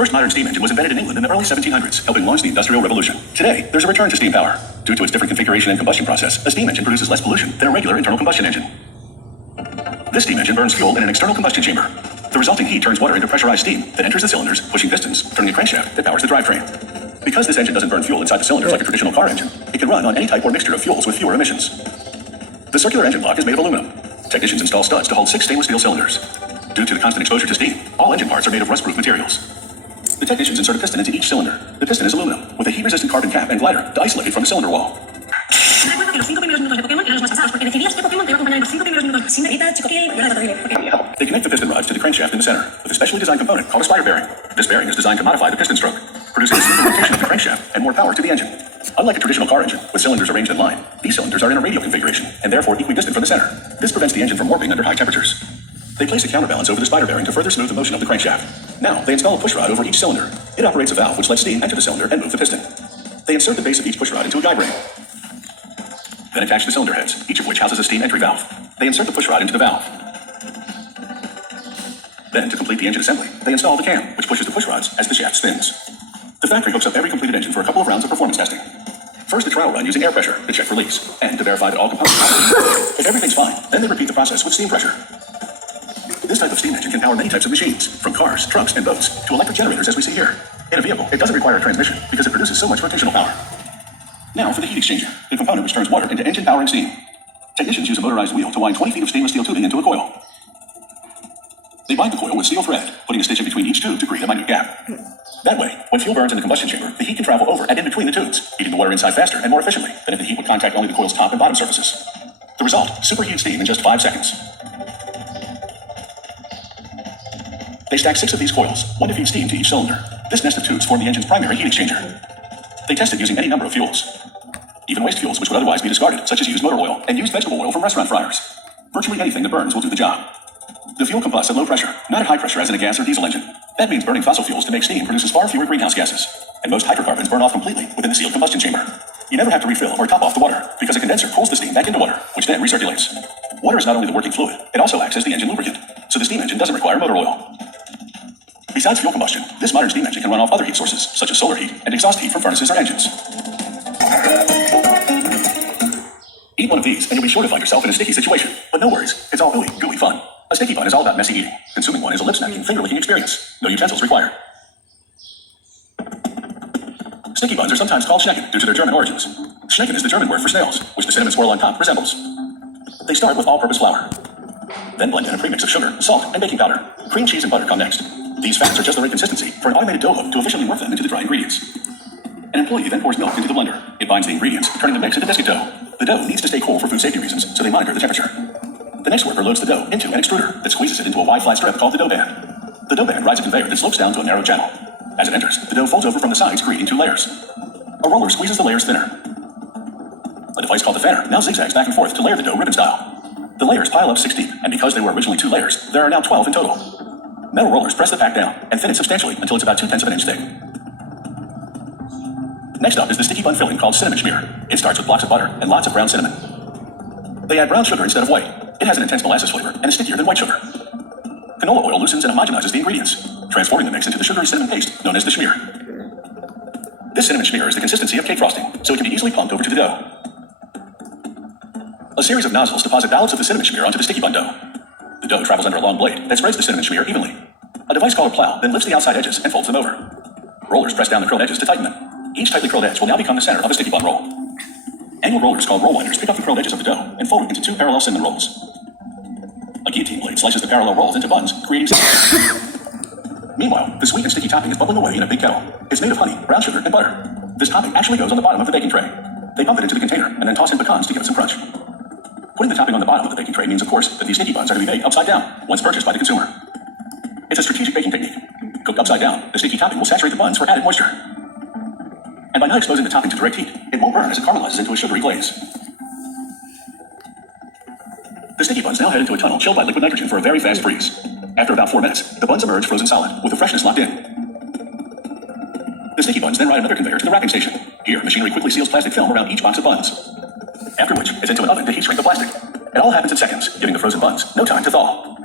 first modern steam engine was invented in England in the early 1700s, helping launch the Industrial Revolution. Today, there's a return to steam power. Due to its different configuration and combustion process, a steam engine produces less pollution than a regular internal combustion engine. This steam engine burns fuel in an external combustion chamber. The resulting heat turns water into pressurized steam that enters the cylinders, pushing pistons, turning a crankshaft that powers the drivetrain. Because this engine doesn't burn fuel inside the cylinders like a traditional car engine, it can run on any type or mixture of fuels with fewer emissions. The circular engine block is made of aluminum. Technicians install studs to hold 6 stainless steel cylinders. Due to the constant exposure to steam, all engine parts are made of rust-proof materials. The technicians insert a piston into each cylinder. The piston is aluminum, with a heat-resistant carbon cap and glider to isolate it from the cylinder wall. They connect the piston rods to the crankshaft in the center, with a specially designed component called a spider bearing. This bearing is designed to modify the piston stroke, producing a smoother rotation of the crankshaft and more power to the engine. Unlike a traditional car engine, with cylinders arranged in line, these cylinders are in a radial configuration, and therefore equidistant from the center. This prevents the engine from warping under high temperatures. They place a counterbalance over the spider bearing to further smooth the motion of the crankshaft. Now, they install a push rod over each cylinder. It operates a valve which lets steam enter the cylinder and move the piston. They insert the base of each push rod into a guide ring. Then attach the cylinder heads, each of which houses a steam entry valve. They insert the push rod into the valve. Then, to complete the engine assembly, they install the cam, which pushes the push rods as the shaft spins. The factory hooks up every completed engine for a couple of rounds of performance testing. First, a trial run using air pressure to check for leaks, and to verify that all components operate. If everything's fine, then they repeat the process with steam pressure. This type of steam engine can power many types of machines, from cars, trucks, and boats, to electric generators as we see here. In a vehicle, it doesn't require a transmission, because it produces so much rotational power. Now for the heat exchanger, the component which turns water into engine-powering steam. Technicians use a motorized wheel to wind 20 feet of stainless steel tubing into a coil. They bind the coil with steel thread, putting a stitch in between each tube to create a minute gap. That way, when fuel burns in the combustion chamber, the heat can travel over and in between the tubes, heating the water inside faster and more efficiently than if the heat would contact only the coil's top and bottom surfaces. The result, superheated steam in just 5 seconds. They stack 6 of these coils, one to feed steam to each cylinder. This nest of tubes form the engine's primary heat exchanger. They test it using any number of fuels. Even waste fuels which would otherwise be discarded, such as used motor oil and used vegetable oil from restaurant fryers. Virtually anything that burns will do the job. The fuel combusts at low pressure, not at high pressure as in a gas or diesel engine. That means burning fossil fuels to make steam produces far fewer greenhouse gases. And most hydrocarbons burn off completely within the sealed combustion chamber. You never have to refill or top off the water, because a condenser pulls the steam back into water, which then recirculates. Water is not only the working fluid, it also acts as the engine lubricant, so the steam engine doesn't require motor oil. Besides fuel combustion, this modern steam engine can run off other heat sources, such as solar heat and exhaust heat from furnaces or engines. Eat one of these, and you'll be sure to find yourself in a sticky situation. But no worries, it's all ooey gooey fun. A sticky bun is all about messy eating. Consuming one is a lip-smacking, finger-licking experience. No utensils required. Sticky buns are sometimes called Schnecken due to their German origins. Schnecken is the German word for snails, which the cinnamon swirl on top resembles. They start with all-purpose flour. Then blend in a premix of sugar, salt, and baking powder. Cream cheese and butter come next. These fats are just the right consistency for an automated dough hook to efficiently work them into the dry ingredients. An employee then pours milk into the blender. It binds the ingredients, turning the mix into biscuit dough. The dough needs to stay cool for food safety reasons, so they monitor the temperature. The next worker loads the dough into an extruder that squeezes it into a wide flat strip called the dough band. The dough band rides a conveyor that slopes down to a narrow channel. As it enters, the dough folds over from the sides, creating 2 layers. A roller squeezes the layers thinner. A device called the fanner now zigzags back and forth to layer the dough ribbon style. The layers pile up 6 deep, and because they were originally 2 layers, there are now 12 in total. Metal rollers press the pack down and thin it substantially until it's about 2/10 of an inch thick. Next up is the sticky bun filling called cinnamon schmear. It starts with blocks of butter and lots of brown cinnamon. They add brown sugar instead of white. It has an intense molasses flavor and is stickier than white sugar. Canola oil loosens and homogenizes the ingredients, transforming the mix into the sugary cinnamon paste known as the schmear. This cinnamon schmear is the consistency of cake frosting, so it can be easily pumped over to the dough. A series of nozzles deposit ballots of the cinnamon schmear onto the sticky bun dough. The dough travels under a long blade that spreads the cinnamon schmear evenly. A device called a plow then lifts the outside edges and folds them over. Rollers press down the curled edges to tighten them. Each tightly curled edge will now become the center of a sticky bun roll. Angled rollers called roll winders pick up the curled edges of the dough and fold it into 2 parallel cinnamon rolls. A guillotine blade slices the parallel rolls into buns, creating cinnamon. Meanwhile, the sweet and sticky topping is bubbling away in a big kettle. It's made of honey, brown sugar, and butter. This topping actually goes on the bottom of the baking tray. They pump it into the container and then toss in pecans to give it some crunch. Putting the topping on the bottom of the baking tray means, of course, that these sticky buns are to be baked upside down once purchased by the consumer. It's a strategic baking technique. Cooked upside down, the sticky topping will saturate the buns for added moisture. And by not exposing the topping to direct heat, it won't burn as it caramelizes into a sugary glaze. The sticky buns now head into a tunnel chilled by liquid nitrogen for a very fast freeze. After about 4 minutes, the buns emerge frozen solid, with the freshness locked in. The sticky buns then ride another conveyor to the wrapping station. Here, machinery quickly seals plastic film around each box of buns. After which, it's into an oven to heat shrink the plastic. It all happens in seconds, giving the frozen buns no time to thaw.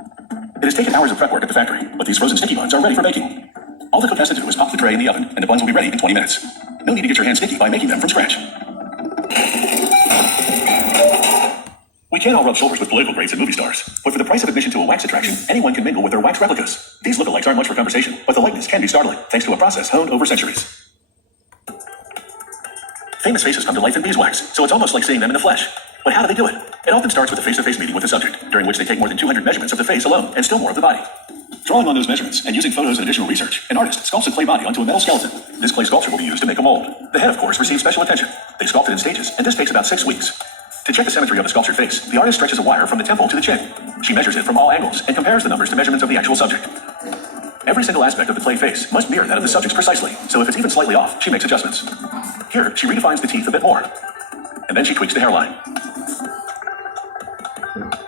It has taken hours of prep work at the factory, but these frozen sticky buns are ready for baking. All the cook has to do is pop the tray in the oven, and the buns will be ready in 20 minutes. No need to get your hands sticky by making them from scratch. We can't all rub shoulders with political greats and movie stars, but for the price of admission to a wax attraction, anyone can mingle with their wax replicas. These lookalikes aren't much for conversation, but the likeness can be startling, thanks to a process honed over centuries. Famous faces come to life in beeswax, so it's almost like seeing them in the flesh. But how do they do it? It often starts with a face-to-face meeting with the subject, during which they take more than 200 measurements of the face alone, and still more of the body. Drawing on those measurements, and using photos and additional research, an artist sculpts a clay body onto a metal skeleton. This clay sculpture will be used to make a mold. The head, of course, receives special attention. They sculpt it in stages, and this takes about 6 weeks. To check the symmetry of the sculptured face, the artist stretches a wire from the temple to the chin. She measures it from all angles, and compares the numbers to measurements of the actual subject. Every single aspect of the clay face must mirror that of the subject's precisely, so if it's even slightly off, she makes adjustments. Here, she redefines the teeth a bit more. And then she tweaks the hairline.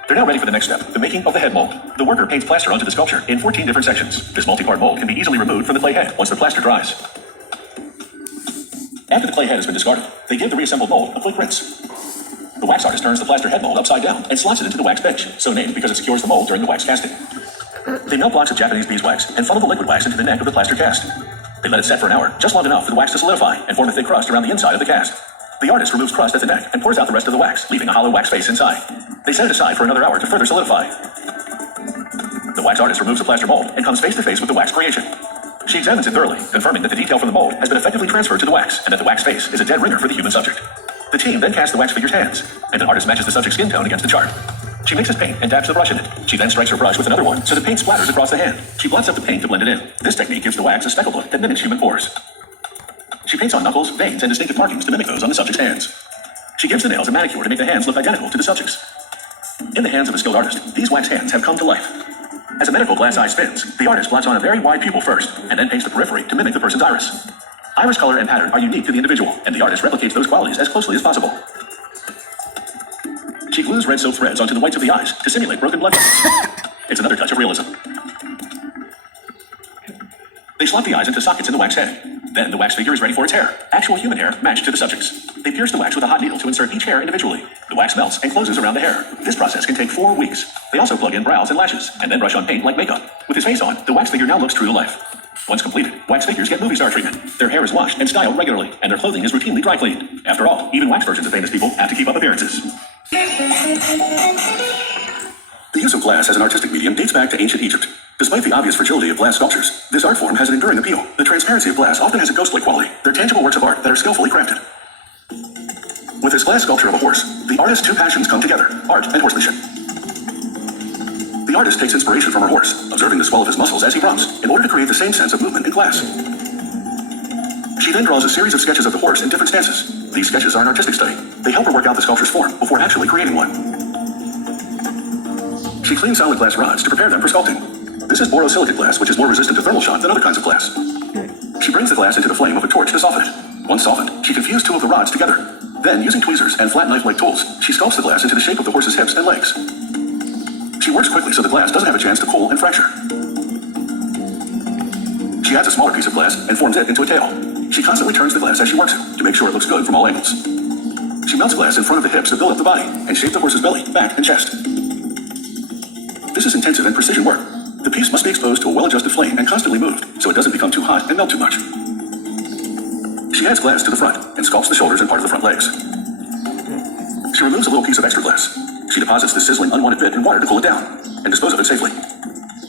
They're now ready for the next step, the making of the head mold. The worker paints plaster onto the sculpture in 14 different sections. This multi-part mold can be easily removed from the clay head once the plaster dries. After the clay head has been discarded, they give the reassembled mold a quick rinse. The wax artist turns the plaster head mold upside down and slots it into the wax bench, so named because it secures the mold during the wax casting. They melt blocks of Japanese beeswax and funnel the liquid wax into the neck of the plaster cast. They let it set for an hour, just long enough for the wax to solidify and form a thick crust around the inside of the cast. The artist removes crust at the neck and pours out the rest of the wax, leaving a hollow wax face inside. They set it aside for another hour to further solidify. The wax artist removes the plaster mold and comes face to face with the wax creation. She examines it thoroughly, confirming that the detail from the mold has been effectively transferred to the wax and that the wax face is a dead ringer for the human subject. The team then casts the wax figure's hands, and an artist matches the subject's skin tone against the chart. She mixes paint and dabs the brush in it. She then strikes her brush with another one, so the paint splatters across the hand. She blots up the paint to blend it in. This technique gives the wax a speckled look that mimics human pores. She paints on knuckles, veins, and distinctive markings to mimic those on the subject's hands. She gives the nails a manicure to make the hands look identical to the subject's. In the hands of a skilled artist, these wax hands have come to life. As a medical glass eye spins, the artist blots on a very wide pupil first, and then paints the periphery to mimic the person's iris. Iris color and pattern are unique to the individual, and the artist replicates those qualities as closely as possible. She glues red silk threads onto the whites of the eyes to simulate broken blood vessels. It's another touch of realism. They slot the eyes into sockets in the wax head. Then the wax figure is ready for its hair, actual human hair matched to the subject's. They pierce the wax with a hot needle to insert each hair individually. The wax melts and closes around the hair. This process can take 4 weeks. They also plug in brows and lashes, and then brush on paint like makeup. With his face on, the wax figure now looks true to life. Once completed, wax figures get movie star treatment. Their hair is washed and styled regularly, and their clothing is routinely dry cleaned. After all, even wax versions of famous people have to keep up appearances. The use of glass as an artistic medium dates back to ancient Egypt. Despite the obvious fragility of glass sculptures, this art form has an enduring appeal. The transparency of glass often has a ghostly quality. They're tangible works of art that are skillfully crafted. With this glass sculpture of a horse, the artist's two passions come together, art and horsemanship. The artist takes inspiration from her horse, observing the swell of his muscles as he romps, in order to create the same sense of movement in glass. She then draws a series of sketches of the horse in different stances. These sketches are an artistic study. They help her work out the sculpture's form before actually creating one. She cleans solid glass rods to prepare them for sculpting. This is borosilicate glass, which is more resistant to thermal shock than other kinds of glass. She brings the glass into the flame of a torch to soften it. Once softened, she can fuse 2 of the rods together. Then, using tweezers and flat knife-like tools, she sculpts the glass into the shape of the horse's hips and legs. She works quickly so the glass doesn't have a chance to cool and fracture. She adds a smaller piece of glass and forms it into a tail. She constantly turns the glass as she works it, to make sure it looks good from all angles. She melts glass in front of the hips to build up the body, and shape the horse's belly, back, and chest. This is intensive and precision work. The piece must be exposed to a well-adjusted flame and constantly moved, so it doesn't become too hot and melt too much. She adds glass to the front, and sculpts the shoulders and part of the front legs. She removes a little piece of extra glass. She deposits the sizzling, unwanted bit in water to cool it down, and dispose of it safely.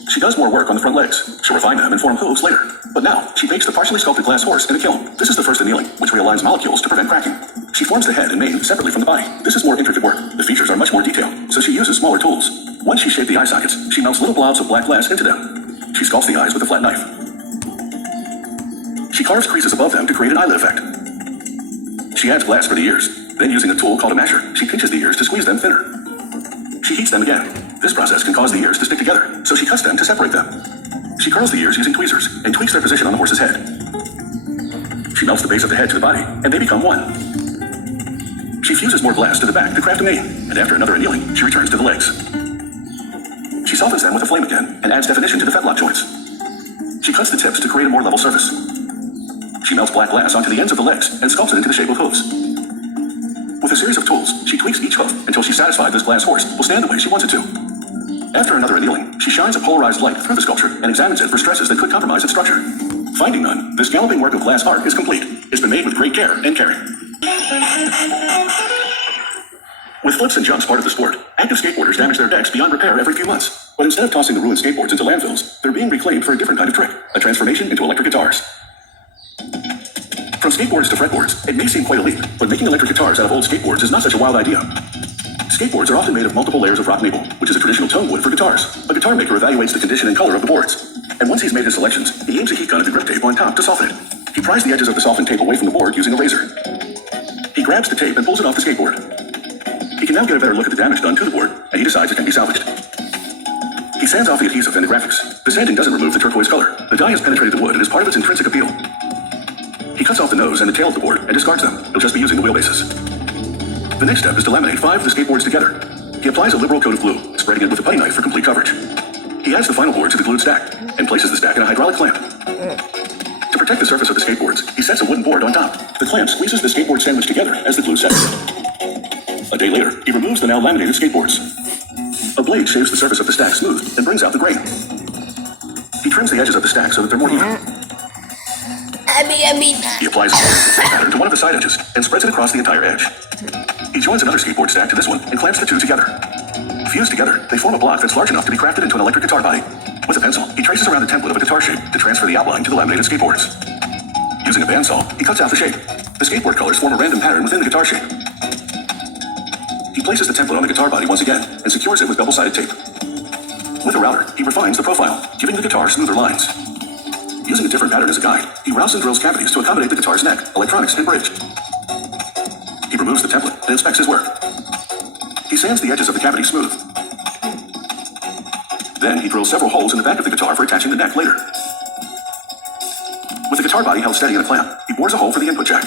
She does more work on the front legs. She'll refine them and form hooves later. But now, she bakes the partially sculpted glass horse in a kiln. This is the first annealing, which realigns molecules to prevent cracking. She forms the head and mane separately from the body. This is more intricate work. The features are much more detailed, so she uses smaller tools. Once she's shaped the eye sockets, she melts little blobs of black glass into them. She sculpts the eyes with a flat knife. She carves creases above them to create an eyelid effect. She adds glass for the ears. Then, using a tool called a masher, she pinches the ears to squeeze them thinner. She heats them again. This process can cause the ears to stick together, so she cuts them to separate them. She curls the ears using tweezers and tweaks their position on the horse's head. She melts the base of the head to the body, and they become one. She fuses more glass to the back to craft a mane, and after another annealing, she returns to the legs. She softens them with a flame again, and adds definition to the fetlock joints. She cuts the tips to create a more level surface. She melts black glass onto the ends of the legs and sculpts it into the shape of hooves. With a series of tools, she tweaks each hoof until she's satisfied this glass horse will stand the way she wants it to. After another annealing, she shines a polarized light through the sculpture and examines it for stresses that could compromise its structure. Finding none, this galloping work of glass art is complete. It's been made with great care and caring. With flips and jumps part of the sport, active skateboarders damage their decks beyond repair every few months. But instead of tossing the ruined skateboards into landfills, they're being reclaimed for a different kind of trick, a transformation into electric guitars. From skateboards to fretboards, it may seem quite a leap, but making electric guitars out of old skateboards is not such a wild idea. Skateboards are often made of multiple layers of rock maple, which is a traditional tone wood for guitars. A guitar maker evaluates the condition and color of the boards. And once he's made his selections, he aims a heat gun at the grip tape on top to soften it. He pries the edges of the softened tape away from the board using a razor. He grabs the tape and pulls it off the skateboard. He can now get a better look at the damage done to the board, and he decides it can be salvaged. He sands off the adhesive and the graphics. The sanding doesn't remove the turquoise color. The dye has penetrated the wood and is part of its intrinsic appeal. He cuts off the nose and the tail of the board and discards them. He'll just be using the wheelbases. The next step is to laminate 5 of the skateboards together. He applies a liberal coat of glue, spreading it with a putty knife for complete coverage. He adds the final board to the glued stack and places the stack in a hydraulic clamp. To protect the surface of the skateboards, he sets a wooden board on top. The clamp squeezes the skateboard sandwich together as the glue sets. A day later, he removes the now laminated skateboards. A blade shaves the surface of the stack smooth and brings out the grain. He trims the edges of the stack so that they're more even. He applies a pattern to one of the side edges and spreads it across the entire edge. He joins another skateboard stack to this one and clamps the two together. Fused together, they form a block that's large enough to be crafted into an electric guitar body. With a pencil, he traces around the template of a guitar shape to transfer the outline to the laminated skateboards. Using a bandsaw, he cuts out the shape. The skateboard colors form a random pattern within the guitar shape. He places the template on the guitar body once again and secures it with double-sided tape. With a router, he refines the profile, giving the guitar smoother lines. Using a different pattern as a guide, he roughs and drills cavities to accommodate the guitar's neck, electronics, and bridge. He removes the template and inspects his work. He sands the edges of the cavity smooth. Then he drills several holes in the back of the guitar for attaching the neck later. With the guitar body held steady in a clamp, he bores a hole for the input jack.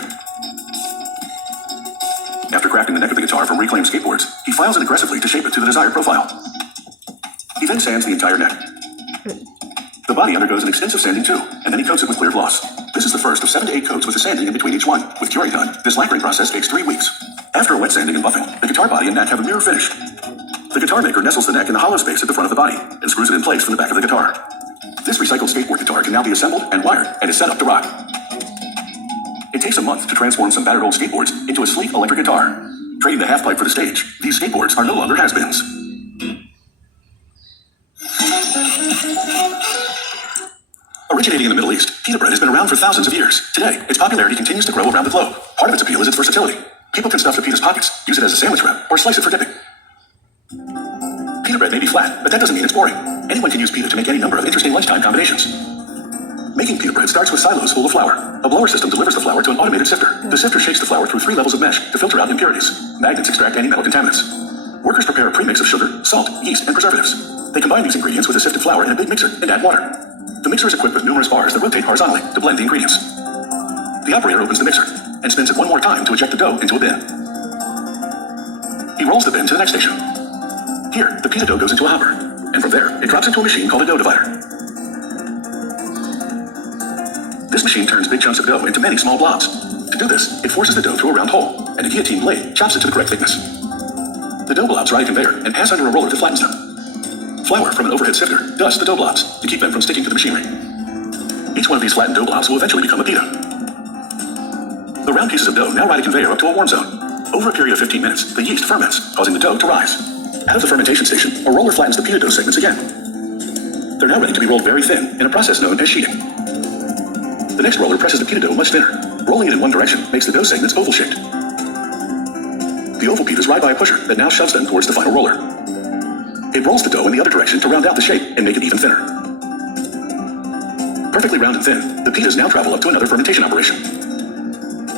After crafting the neck of the guitar from reclaimed skateboards, he files it aggressively to shape it to the desired profile. He then sands the entire neck. The body undergoes an extensive sanding too, and then he coats it with clear gloss. This is the first of 7 to 8 coats with the sanding in between each one. With curing done, this lacquering process takes 3 weeks. After a wet sanding and buffing, the guitar body and neck have a mirror finish. The guitar maker nestles the neck in the hollow space at the front of the body and screws it in place from the back of the guitar. This recycled skateboard guitar can now be assembled and wired and is set up to rock. It takes a month to transform some battered old skateboards into a sleek electric guitar. Trading the half pipe for the stage, these skateboards are no longer has-beens. Originating in the Middle East, pita bread has been around for thousands of years. Today, its popularity continues to grow around the globe. Part of its appeal is its versatility. People can stuff the pita's pockets, use it as a sandwich wrap, or slice it for dipping. Pita bread may be flat, but that doesn't mean it's boring. Anyone can use pita to make any number of interesting lunchtime combinations. Making pita bread starts with silos full of flour. A blower system delivers the flour to an automated sifter. The sifter shakes the flour through 3 levels of mesh to filter out impurities. Magnets extract any metal contaminants. Workers prepare a premix of sugar, salt, yeast, and preservatives. They combine these ingredients with a sifted flour in a big mixer and add water. The mixer is equipped with numerous bars that rotate horizontally to blend the ingredients. The operator opens the mixer and spins it one more time to eject the dough into a bin. He rolls the bin to the next station. Here, the pita dough goes into a hopper, and from there, it drops into a machine called a dough divider. This machine turns big chunks of dough into many small blobs. To do this, it forces the dough through a round hole, and a guillotine blade chops it to the correct thickness. The dough blobs ride a conveyor and pass under a roller that flattens them. Flour from an overhead sifter dusts the dough blobs to keep them from sticking to the machinery. Each one of these flattened dough blobs will eventually become a pita. The round pieces of dough now ride a conveyor up to a warm zone. Over a period of 15 minutes, the yeast ferments, causing the dough to rise. Out of the fermentation station, a roller flattens the pita dough segments again. They're now ready to be rolled very thin in a process known as sheeting. The next roller presses the pita dough much thinner. Rolling it in one direction makes the dough segments oval-shaped. The oval pitas ride by a pusher that now shoves them towards the final roller. It rolls the dough in the other direction to round out the shape and make it even thinner. Perfectly round and thin, the pitas now travel up to another fermentation operation.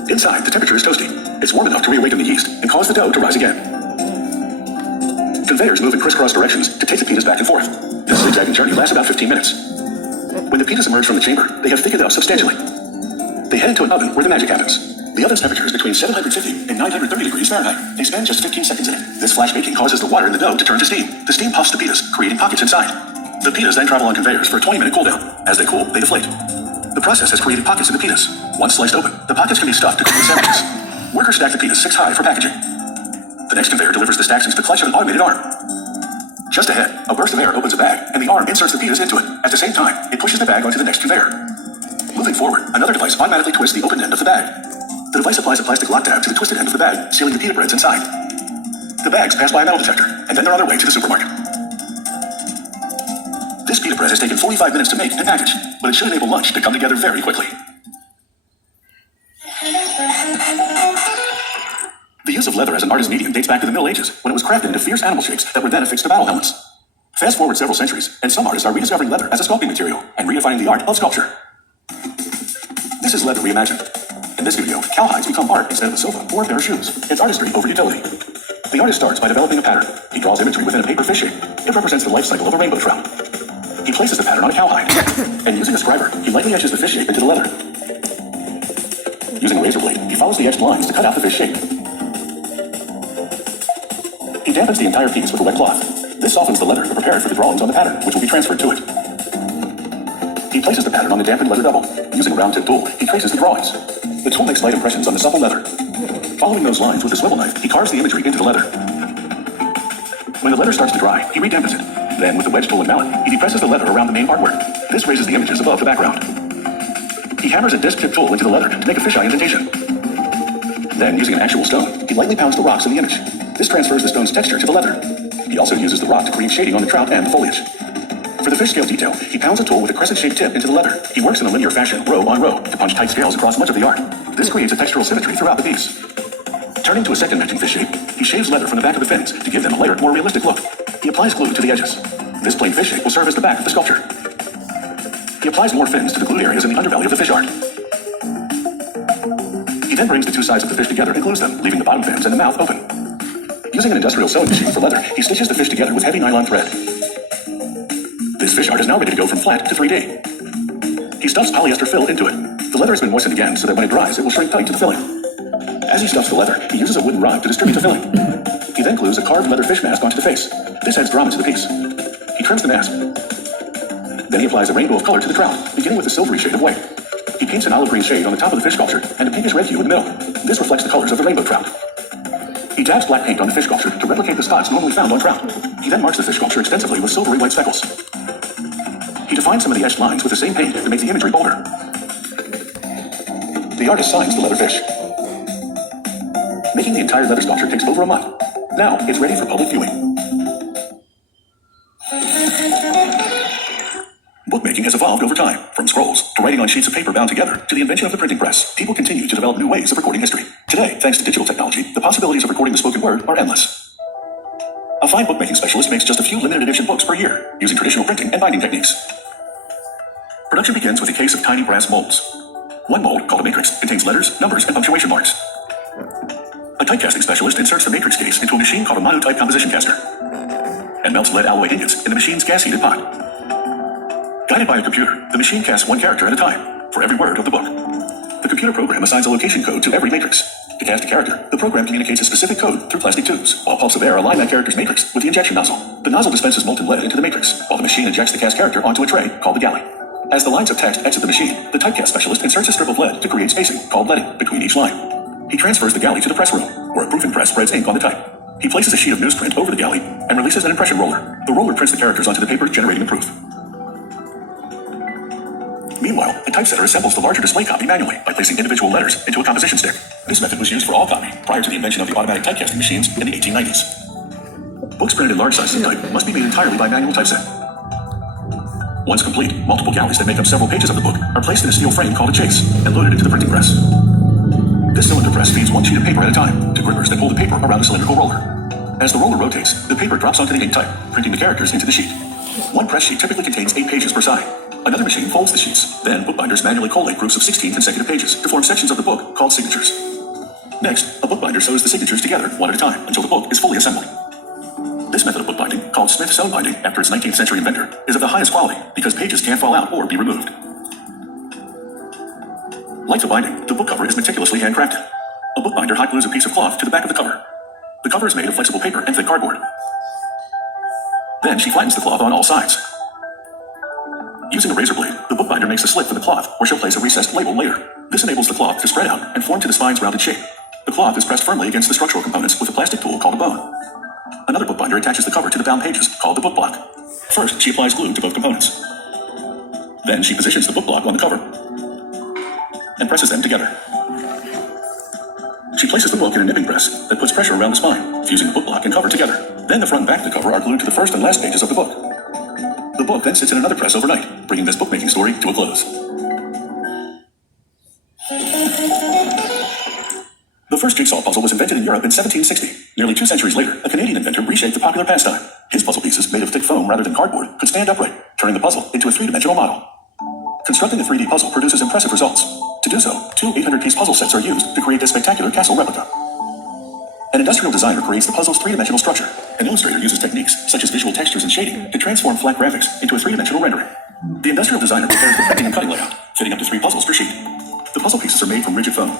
Inside, the temperature is toasty. It's warm enough to reawaken the yeast and cause the dough to rise again. Conveyors move in crisscross directions to take the pitas back and forth. This zigzagging journey lasts about 15 minutes. When the pitas emerge from the chamber, they have thickened up substantially. They head into an oven where the magic happens. The oven's temperature is between 750 and 930 degrees Fahrenheit. They spend just 15 seconds in it. This flash baking causes the water in the dough to turn to steam. The steam puffs the pitas, creating pockets inside. The pitas then travel on conveyors for a 20-minute cooldown. As they cool, they deflate. The process has created pockets in the pitas. Once sliced open, the pockets can be stuffed to cook the sandwiches. Workers stack the pitas 6 high for packaging. The next conveyor delivers the stacks into the clutch of an automated arm. Just ahead, a burst of air opens a bag, and the arm inserts the pitas into it. At the same time, it pushes the bag onto the next conveyor. Moving forward, another device automatically twists the open end of the bag. The device applies a plastic lock tab to the twisted end of the bag, sealing the pita breads inside. The bags pass by a metal detector, and then they're on their way to the supermarket. This pita bread has taken 45 minutes to make and package, but it should enable lunch to come together very quickly. The use of leather as an artist's medium dates back to the Middle Ages, when it was crafted into fierce animal shapes that were then affixed to battle helmets. Fast forward several centuries, and some artists are rediscovering leather as a sculpting material and redefining the art of sculpture. This is leather reimagined. In this video, cowhides become art instead of a sofa or a pair of shoes. It's artistry over utility. The artist starts by developing a pattern. He draws imagery within a paper fish shape. It represents the life cycle of a rainbow trout. He places the pattern on a cowhide, and using a scriber, he lightly etches the fish shape into the leather. Using a razor blade, he follows the etched lines to cut out the fish shape. He dampens the entire piece with a wet cloth. This softens the leather to prepare it for the drawings on the pattern, which will be transferred to it. He places the pattern on the dampened leather double. Using a round-tip tool, he traces the drawings. The tool makes light impressions on the supple leather. Following those lines with a swivel knife, he carves the imagery into the leather. When the leather starts to dry, he redampens it. Then, with the wedge tool and mallet, he depresses the leather around the main artwork. This raises the images above the background. He hammers a disc-tip tool into the leather to make a fisheye indentation. Then, using an actual stone, he lightly pounds the rocks in the image. This transfers the stone's texture to the leather. He also uses the rock to create shading on the trout and the foliage. For the fish scale detail, he pounds a tool with a crescent-shaped tip into the leather. He works in a linear fashion, row on row, to punch tight scales across much of the art. This creates a textural symmetry throughout the piece. Turning to a second matching fish shape, he shaves leather from the back of the fins to give them a layered, more realistic look. He applies glue to the edges. This plain fish shape will serve as the back of the sculpture. He applies more fins to the glued areas in the underbelly of the fish art. He then brings the two sides of the fish together and glues them, leaving the bottom fins and the mouth open. Using an industrial sewing machine for leather, he stitches the fish together with heavy nylon thread. This fish art is now ready to go from flat to 3D. He stuffs polyester fill into it. The leather has been moistened again so that when it dries, it will shrink tight to the filling. As he stuffs the leather, he uses a wooden rod to distribute the filling. He then glues a carved leather fish mask onto the face. This adds drama to the piece. He trims the mask. Then he applies a rainbow of color to the trout, beginning with a silvery shade of white. He paints an olive green shade on the top of the fish sculpture and a pinkish red hue in the middle. This reflects the colors of the rainbow trout. He dabs black paint on the fish sculpture to replicate the spots normally found on trout. He then marks the fish sculpture extensively with silvery white speckles. He defines some of the etched lines with the same paint to make the imagery bolder. The artist signs the leather fish. Making the entire leather sculpture takes over a month. Now, it's ready for public viewing. Bookmaking has evolved over time, from scrolls to writing on sheets of paper bound together to the invention of the printing press. People continue to develop new ways of recording history. Today, thanks to digital technology, the possibilities of recording the spoken word are endless. A fine bookmaking specialist makes just a few limited edition books per year, using traditional printing and binding techniques. Production begins with a case of tiny brass molds. One mold, called a matrix, contains letters, numbers, and punctuation marks. A typecasting specialist inserts the matrix case into a machine called a monotype composition caster and melts lead alloy ingots in the machine's gas-heated pot. Guided by a computer, the machine casts one character at a time for every word of the book. The computer program assigns a location code to every matrix. To cast a character, the program communicates a specific code through plastic tubes, while pulps of air align that character's matrix with the injection nozzle. The nozzle dispenses molten lead into the matrix, while the machine injects the cast character onto a tray called the galley. As the lines of text exit the machine, the typecast specialist inserts a strip of lead to create spacing, called leading, between each line. He transfers the galley to the press room, where a proofing press spreads ink on the type. He places a sheet of newsprint over the galley and releases an impression roller. The roller prints the characters onto the paper, generating the proof. Meanwhile, the typesetter assembles the larger display copy manually by placing individual letters into a composition stick. This method was used for all copy prior to the invention of the automatic typecasting machines in the 1890s. Books printed in large sizes of type must be made entirely by manual typeset. Once complete, multiple galleys that make up several pages of the book are placed in a steel frame called a chase and loaded into the printing press. This cylinder press feeds one sheet of paper at a time to grippers that pull the paper around a cylindrical roller. As the roller rotates, the paper drops onto the ink type, printing the characters into the sheet. One press sheet typically contains 8 pages per side. Another machine folds the sheets. Then bookbinders manually collate groups of 16 consecutive pages to form sections of the book called signatures. Next, a bookbinder sews the signatures together one at a time until the book is fully assembled. This method of bookbinding, called Smith sewn binding after its 19th century inventor, is of the highest quality because pages can't fall out or be removed. Like the binding, the book cover is meticulously handcrafted. A bookbinder hot glues a piece of cloth to the back of the cover. The cover is made of flexible paper and thick cardboard. Then she flattens the cloth on all sides. Using a razor blade, the bookbinder makes a slit for the cloth where she'll place a recessed label later. This enables the cloth to spread out and form to the spine's rounded shape. The cloth is pressed firmly against the structural components with a plastic tool called a bone. Another bookbinder attaches the cover to the bound pages, called the book block. First, she applies glue to both components. Then she positions the book block on the cover. and presses them together. She places the book in a nipping press that puts pressure around the spine, fusing the book block and cover together. Then the front and back of the cover are glued to the first and last pages of the book. The book then sits in another press overnight, bringing this bookmaking story to a close. The first jigsaw puzzle was invented in Europe in 1760. Nearly 2 centuries later, a Canadian inventor reshaped the popular pastime. His puzzle pieces, made of thick foam rather than cardboard, could stand upright, turning the puzzle into a 3-dimensional model. Constructing a 3D puzzle produces impressive results. To do so, 2 800-piece puzzle sets are used to create this spectacular castle replica. An industrial designer creates the puzzle's 3-dimensional structure. An illustrator uses techniques, such as visual textures and shading, to transform flat graphics into a 3-dimensional rendering. The industrial designer prepares the printing and cutting layout, fitting up to 3 puzzles per sheet. The puzzle pieces are made from rigid foam.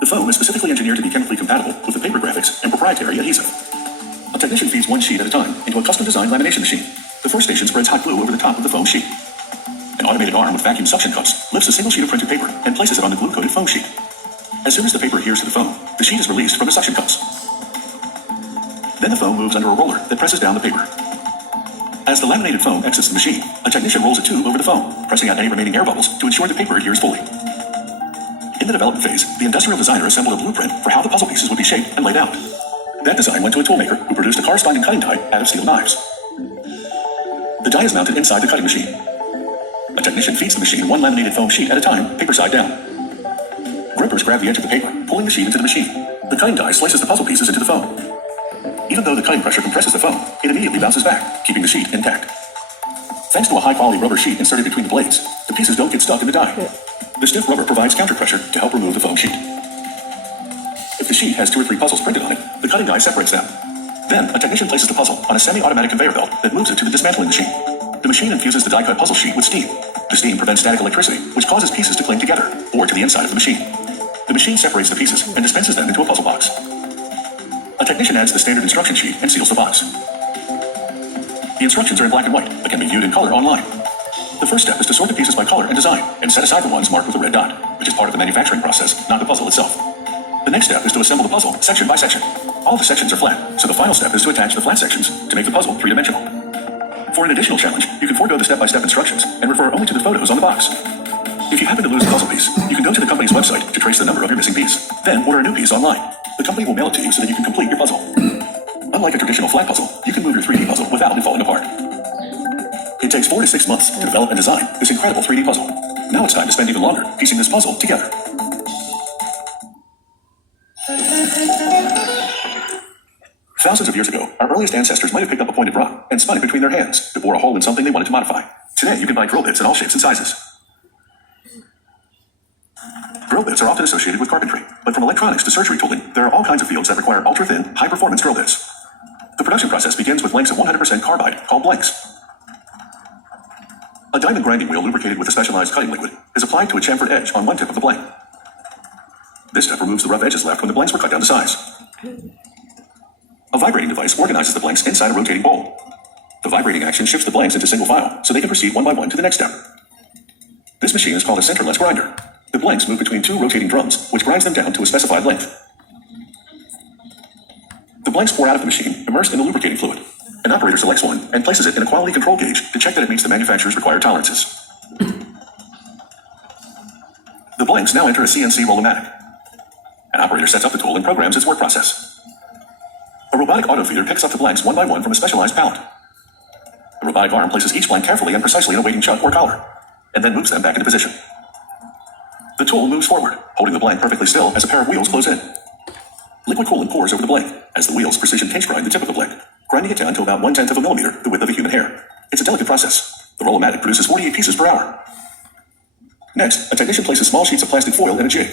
The foam is specifically engineered to be chemically compatible with the paper graphics and proprietary adhesive. A technician feeds 1 sheet at a time into a custom-designed lamination machine. The first station spreads hot glue over the top of the foam sheet. An automated arm with vacuum suction cups lifts a single sheet of printed paper and places it on the glue-coated foam sheet. As soon as the paper adheres to the foam, the sheet is released from the suction cups. Then the foam moves under a roller that presses down the paper. As the laminated foam exits the machine, a technician rolls a tube over the foam, pressing out any remaining air bubbles to ensure the paper adheres fully. In the development phase, the industrial designer assembled a blueprint for how the puzzle pieces would be shaped and laid out. That design went to a toolmaker who produced a corresponding cutting die out of steel knives. The die is mounted inside the cutting machine. A technician feeds the machine 1 laminated foam sheet at a time, paper side down. Grippers grab the edge of the paper, pulling the sheet into the machine. The cutting die slices the puzzle pieces into the foam. Even though the cutting pressure compresses the foam, it immediately bounces back, keeping the sheet intact. Thanks to a high-quality rubber sheet inserted between the blades, the pieces don't get stuck in the die. The stiff rubber provides counter-pressure to help remove the foam sheet. If the sheet has 2 or 3 puzzles printed on it, the cutting die separates them. Then, a technician places the puzzle on a semi-automatic conveyor belt that moves it to the dismantling machine. The machine infuses the die-cut puzzle sheet with steam. The steam prevents static electricity, which causes pieces to cling together, or to the inside of the machine. The machine separates the pieces and dispenses them into a puzzle box. A technician adds the standard instruction sheet and seals the box. The instructions are in black and white, but can be viewed in color online. The first step is to sort the pieces by color and design, and set aside the ones marked with a red dot, which is part of the manufacturing process, not the puzzle itself. The next step is to assemble the puzzle, section by section. All the sections are flat, so the final step is to attach the flat sections to make the puzzle 3-dimensional. For an additional challenge, you can forego the step-by-step instructions and refer only to the photos on the box. If you happen to lose a puzzle piece, you can go to the company's website to trace the number of your missing piece. Then order a new piece online. The company will mail it to you so that you can complete your puzzle. Unlike a traditional flat puzzle, you can move your 3D puzzle without it falling apart. It takes 4 to 6 months to develop and design this incredible 3D puzzle. Now it's time to spend even longer piecing this puzzle together. Thousands of years ago, our earliest ancestors might have picked up a pointed rock and spun it between their hands to bore a hole in something they wanted to modify. Today, you can buy drill bits in all shapes and sizes. Drill bits are often associated with carpentry, but from electronics to surgery tooling, there are all kinds of fields that require ultra-thin, high-performance drill bits. The production process begins with lengths of 100% carbide, called blanks. A diamond grinding wheel lubricated with a specialized cutting liquid is applied to a chamfered edge on one tip of the blank. This step removes the rough edges left when the blanks were cut down to size. A vibrating device organizes the blanks inside a rotating bowl. The vibrating action shifts the blanks into single file, so they can proceed one by one to the next step. This machine is called a centerless grinder. The blanks move between 2 rotating drums, which grinds them down to a specified length. The blanks pour out of the machine, immersed in the lubricating fluid. An operator selects one and places it in a quality control gauge to check that it meets the manufacturer's required tolerances. The blanks now enter a CNC roll-o-matic. An operator sets up the tool and programs its work process. A robotic auto feeder picks up the blanks one by one from a specialized pallet. The robotic arm places each blank carefully and precisely in a weighting chuck or collar, and then moves them back into position. The tool moves forward, holding the blank perfectly still as a pair of wheels close in. Liquid coolant pours over the blank as the wheels precision pinch grind the tip of the blank, grinding it down to about 1/10 of a millimeter, the width of a human hair. It's a delicate process. The roll-o-matic produces 48 pieces per hour. Next, a technician places small sheets of plastic foil in a jig.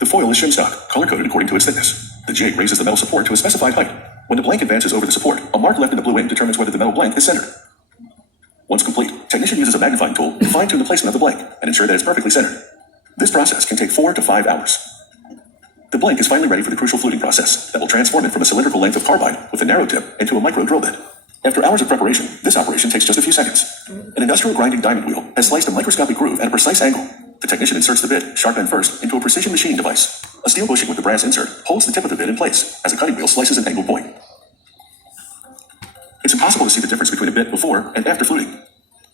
The foil is shim stock, color-coded according to its thickness. The jig raises the metal support to a specified height. When the blank advances over the support, a mark left in the blue ink determines whether the metal blank is centered. Once complete, technician uses a magnifying tool to fine-tune the placement of the blank and ensure that it's perfectly centered. This process can take 4 to 5 hours. The blank is finally ready for the crucial fluting process that will transform it from a cylindrical length of carbide with a narrow tip into a micro drill bit. After hours of preparation, this operation takes just a few seconds. An industrial grinding diamond wheel has sliced a microscopic groove at a precise angle. The technician inserts the bit, sharp end first, into a precision machine device. A steel bushing with the brass insert holds the tip of the bit in place as a cutting wheel slices an angled point. It's impossible to see the difference between a bit before and after fluting.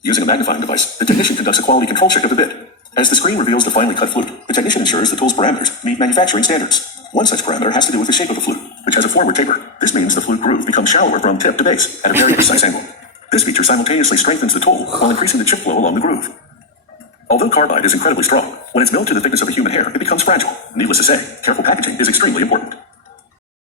Using a magnifying device, the technician conducts a quality control check of the bit. As the screen reveals the finely cut flute, the technician ensures the tool's parameters meet manufacturing standards. One such parameter has to do with the shape of the flute, which has a forward taper. This means the flute groove becomes shallower from tip to base at a very precise angle. This feature simultaneously strengthens the tool while increasing the chip flow along the groove. Although carbide is incredibly strong, when it's milled to the thickness of a human hair, it becomes fragile. Needless to say, careful packaging is extremely important.